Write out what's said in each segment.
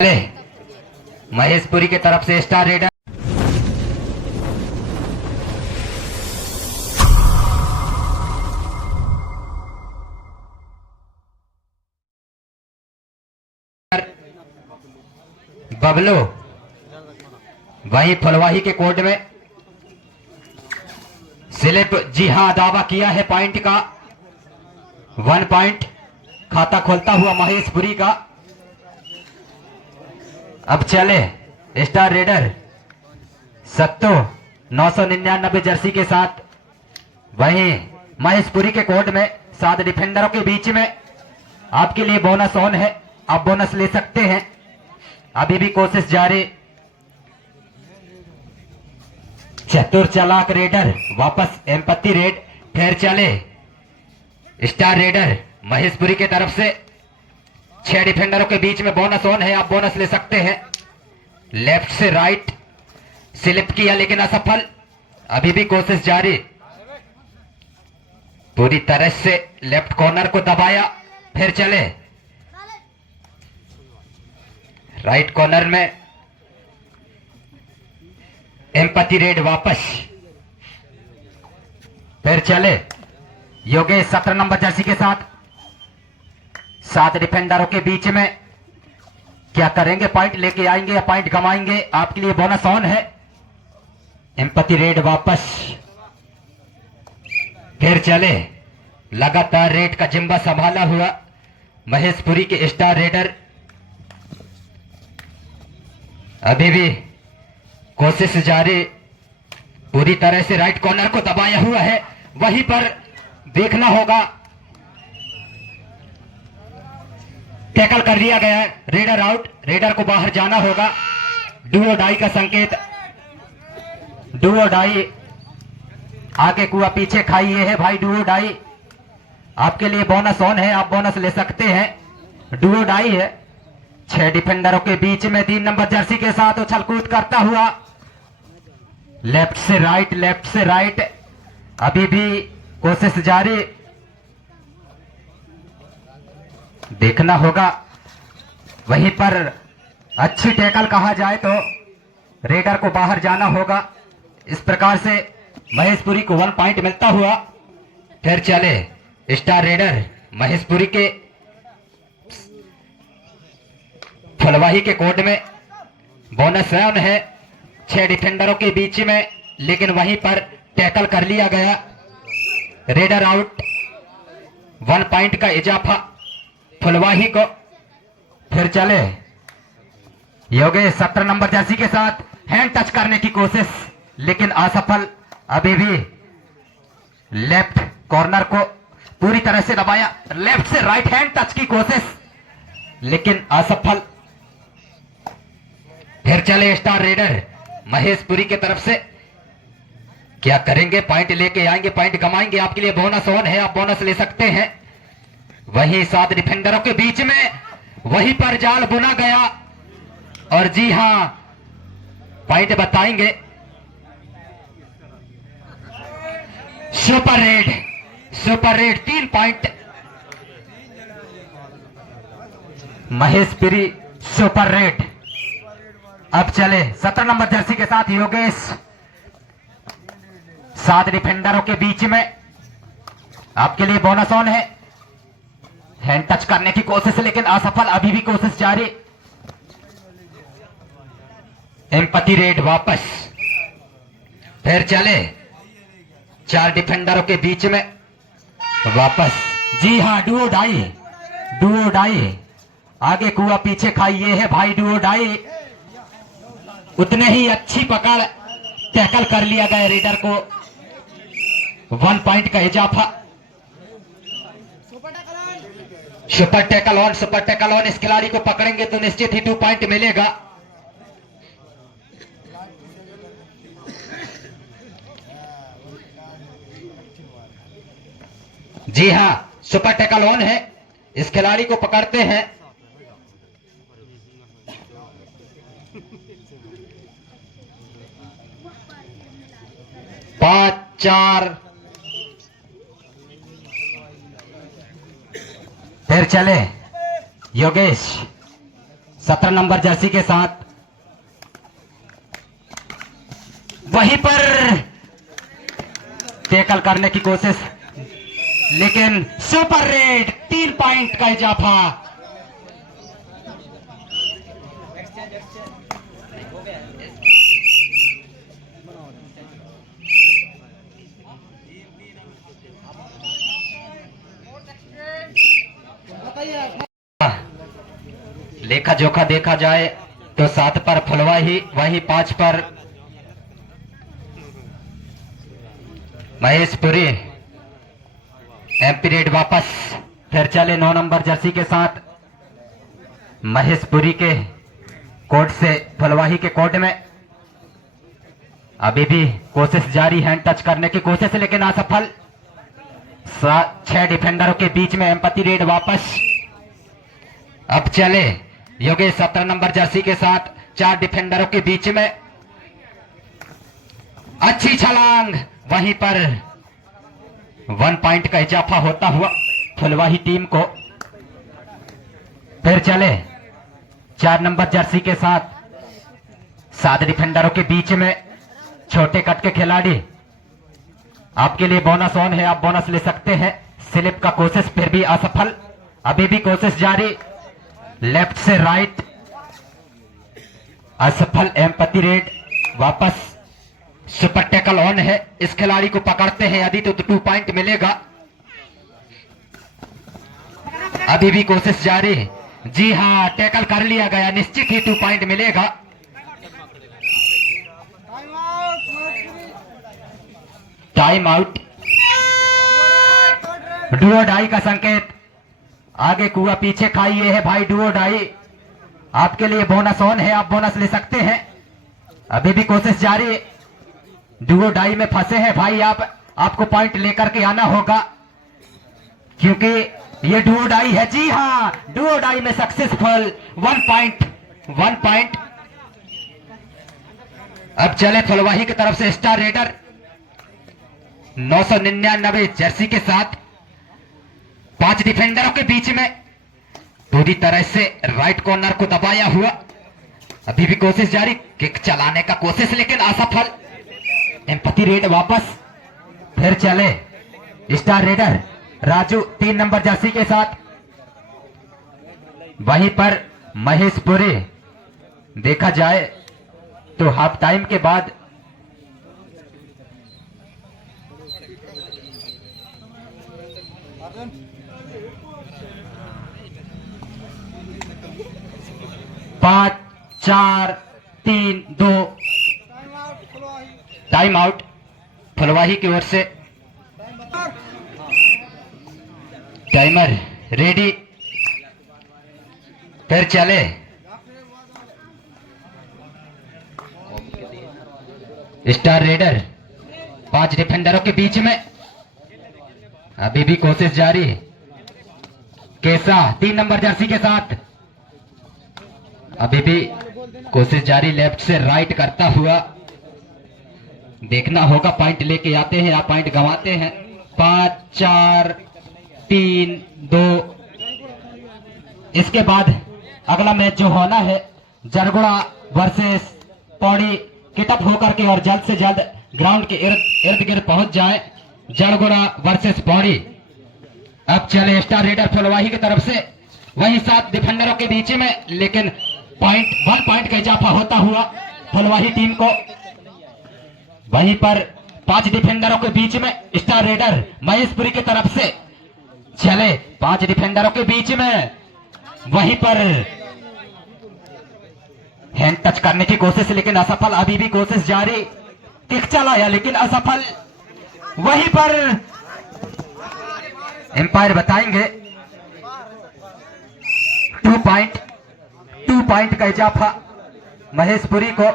महेशपुरी की तरफ से स्टार रेडर बबलू वहीं फुलवाही के कोर्ट में स्लिप। जी हां, दावा किया है पॉइंट का। 1 पॉइंट खाता खोलता हुआ महेशपुरी का। अब चले स्टार रेडर सत्तो 999 जर्सी के साथ। वहीं महेशपुरी के कोर्ट में 7 डिफेंडरों के बीच में आपके लिए बोनस ऑन है, आप बोनस ले सकते हैं। अभी भी कोशिश जारी। चतुर चालाक रेडर वापस एम्पैथी रेड। फिर चले स्टार रेडर महेशपुरी के तरफ से 6 डिफेंडरों के बीच में बोनस ऑन है, आप बोनस ले सकते हैं। लेफ्ट से राइट स्लिप किया लेकिन असफल। अभी भी कोशिश जारी। पूरी तरह से लेफ्ट कॉर्नर को दबाया। फिर चले राइट कॉर्नर में एम्पैथी रेड वापस। फिर चले योगेश 17 नंबर जर्सी के साथ 7 डिफेंडरों के बीच में। क्या करेंगे, पॉइंट लेके आएंगे या पॉइंट कमाएंगे? आपके लिए बोनस ऑन है। एम्पैथी रेड वापस। फिर चले लगातार रेड का जिम्मा संभाला हुआ महेशपुरी के स्टार रेडर। अभी भी कोशिश जारी। पूरी तरह से राइट कॉर्नर को दबाया हुआ है, वहीं पर देखना होगा। टैकल कर लिया गया है, रेडर आउट। रेडर को बाहर जाना होगा। डुओ डाई का संकेत। डुओ डाई, आगे कुआ पीछे खाई, ये है भाई डुओ डाई। आपके लिए बोनस ऑन है, आप बोनस ले सकते हैं। डुओ डाई है। 6 डिफेंडरों के बीच में 3 नंबर जर्सी के साथ उछल कूद करता हुआ लेफ्ट से राइट, लेफ्ट से राइट। अभी भी कोशिश जारी। देखना होगा, वहीं पर अच्छी टैकल कहा जाए तो रेडर को बाहर जाना होगा। इस प्रकार से महेशपुरी को 1 पॉइंट मिलता हुआ। फिर चले स्टार रेडर महेशपुरी के फुलवाही के कोर्ट में बोनस ऑन है 6 डिफेंडरों के बीच में, लेकिन वहीं पर टैकल कर लिया गया। Raider out. 1 पॉइंट का इजाफा फुलवाही को। फिर चले योगेश 17 नंबर जर्सी के साथ हैंड टच करने की कोशिश लेकिन असफल। अभी भी लेफ्ट कॉर्नर को पूरी तरह से दबाया। लेफ्ट से राइट हैंड टच की कोशिश लेकिन असफल। फिर चले स्टार रेडर महेशपुरी की तरफ से। क्या करेंगे, पॉइंट लेके आएंगे, पॉइंट कमाएंगे। आपके लिए बोनस ऑन है, आप बोनस ले सकते हैं। वहीं 7 डिफेंडरों के बीच में वहीं पर जाल बुना गया। और जी हां, पॉइंट बताएंगे। Super red, super red 3 point Maheshpuri super red. अब चले 17 नंबर जर्सी के साथ योगेश 7 डिफेंडरों के बीच में। आपके लिए बोनस ऑन है। हैंड टच करने की कोशिश लेकिन असफल। अभी भी कोशिश जारी। एम्पैथी रेड वापस। फिर चले 4 डिफेंडरों के बीच में वापस। जी हां, डुओ डाई, डुओ डाई। आगे कुआ पीछे खाई, ये है भाई डुओ डाई। उतने ही अच्छी पकड़, टैकल कर लिया गया रेडर को। 1 पॉइंट का इजाफा। Super tackle on, super tackle on. इस खिलाड़ी को पकड़ेंगे तो निश्चित ही 2 पॉइंट मिलेगा। जी हां, सुपर टैकल ऑन है। इस खिलाड़ी को पकड़ते हैं। पांच 4। फिर चले योगेश 17 नंबर जर्सी के साथ वहीं पर टैकल करने की कोशिश, लेकिन सुपर रेड 3 पॉइंट का इजाफा। लेखा जोखा देखा जाए तो 7 पर फुलवाही, वही 5 पर महेशपुरी। एमपी रेड वापस फिर चले 9 नंबर जर्सी के साथ महेशपुरी के कोर्ट से फुलवाही के कोर्ट में। अभी भी कोशिश जारी, हैंड टच करने की कोशिश लेकिन असफल। 6 डिफेंडरों के बीच में एम्पैथी रेड वापस। अब चले योगेश 17 नंबर जर्सी के साथ 4 डिफेंडरों के बीच में। अच्छी छलांग, वहीं पर 1 पॉइंट का इजाफा होता हुआ फुलवाही टीम को। फिर चले 4 नंबर जर्सी के साथ 7 डिफेंडरों के बीच में छोटे कट के खिलाड़ी। आपके लिए बोनस ऑन है, आप बोनस ले सकते हैं। स्लिप का कोशिश फिर भी असफल। अभी भी कोशिश जारी, लेफ्ट से राइट असफल। एम्पैथी रेड वापस। सुपर टैकल ऑन है, इस खिलाड़ी को पकड़ते हैं यदि तो 2 पॉइंट मिलेगा। अभी भी कोशिश जारी। जी हां, टैकल कर लिया गया, निश्चित ही 2 पॉइंट मिलेगा। Time out. डुओ डाई का संकेत। आगे कुआ पीछे खाई, ये है भाई डुओ डाई। आपके लिए बोनस ऑन है, आप बोनस ले सकते हैं। अभी भी कोशिश जारी। डुओ डाई में फंसे हैं भाई आप, आपको पॉइंट लेकर के आना होगा क्योंकि ये डुओ डाई है। जी हां, डुओ डाई में सक्सेसफुल। 1 पॉइंट। अब चले फुलवाही की तरफ से स्टार रेडर 999 जर्सी के साथ 5 डिफेंडरों के बीच में पूरी तरह से राइट कॉर्नर को दबाया हुआ। अभी भी कोशिश जारी, किक चलाने का कोशिश लेकिन असफल। एम्पैथी रेड वापस। फिर चले star raider Raju 3 number Jersey के साथ, वहीं पर महेशपुरी। देखा जाए तो हाफ टाइम के बाद पांच 4 3 2 टाइम आउट फुलवाही की ओर से। Timer ready. फिर चले स्टार रेडर 5 डिफेंडरों के बीच में। अभी भी कोशिश जारी। केसा 3 नंबर जर्सी के साथ अभी भी कोशिश जारी, लेफ्ट से राइट करता हुआ। देखना होगा पॉइंट लेके आते हैं या पॉइंट गंवाते हैं। 5 4 3 2। इसके बाद अगला मैच जो होना है जरगुड़ा वर्सेस पौड़ी, किटअप होकर के और जल्द से जल्द ग्राउंड के इर्द गिर्द पहुंच जाए। जरगुड़ा वर्सेस पौड़ी। अब चले स्टार रेडर फुलवाही की तरफ से, वही 7 डिफेंडरों के बीच में, लेकिन 1 पॉइंट का इजाफा होता हुआ फुलवाही टीम को। वहीं पर 5 डिफेंडरों के बीच में स्टार रेडर महेशपुरी की तरफ से चले 5 डिफेंडरों के बीच में। वहीं पर हैंड टच करने की कोशिश लेकिन असफल। अभी भी कोशिश जारी, किक चलाया लेकिन असफल। वहीं पर एम्पायर बताएंगे 2 पॉइंट का इजाफा महेशपुरी को।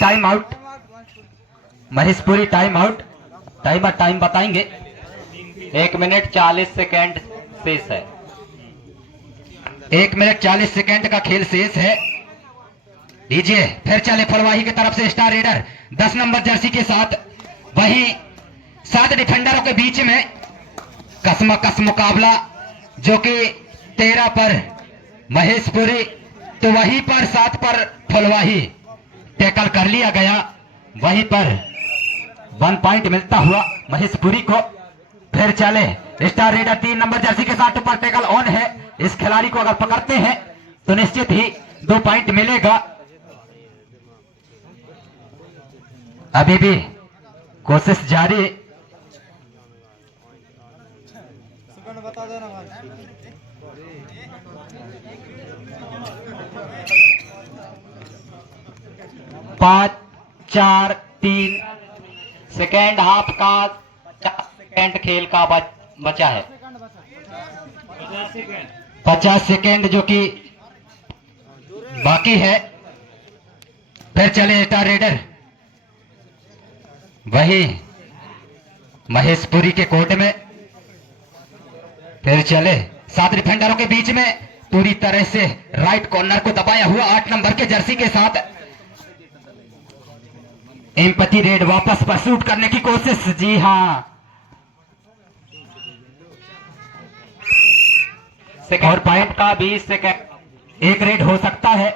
Time out Maheshpuri, time out. Timer time बताएंगे। 1 मिनट 40 सेकेंड शेष है। 1 मिनट 40 सेकेंड का खेल शेष है। लीजिए फिर चले फुलवाही की तरफ से स्टार रेडर 10 नंबर जर्सी के साथ, वहीं 7 डिफेंडरों के बीच में कसम मुकाबला, जो कि 13 पर महेशपुरी तो वहीं पर 7 पर फुलवाही टैकल कर लिया गया। वहीं पर 1 पॉइंट मिलता हुआ महेशपुरी को। फिर चले स्टार रेडर 3 नंबर जर्सी के साथ ऊपर टैकल ऑन है। इस खिलाड़ी को अगर पकड़ते हैं तो निश्चित ही 2 पॉइंट मिलेगा। अभी भी कोशिश जारी। बता देना भाई। 5 4 3 सेकेंड हाफ का 50 सेकेंड खेल का बचा है। 50 सेकेंड जो कि बाकी है। फिर चले स्टार रेडर वही महेशपुरी के कोर्ट में। फिर चले 7 डिफेंडरों के बीच में पूरी तरह से राइट कॉर्नर को दबाया हुआ 8 नंबर के जर्सी के साथ एम्पैथी रेड वापस परसूट करने की कोशिश। जी हां, सेकेंड पॉइंट का 20 सेकेंड। एक रेड हो सकता है।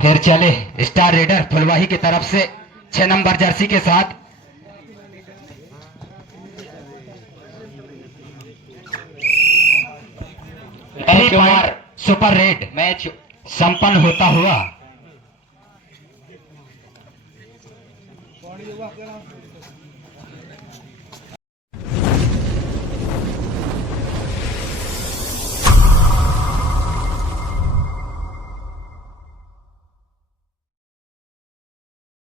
फिर चले स्टार रेडर फुलवाही की तरफ से 6 नंबर जर्सी के साथ। सुपर रेड मैच संपन्न होता हुआ।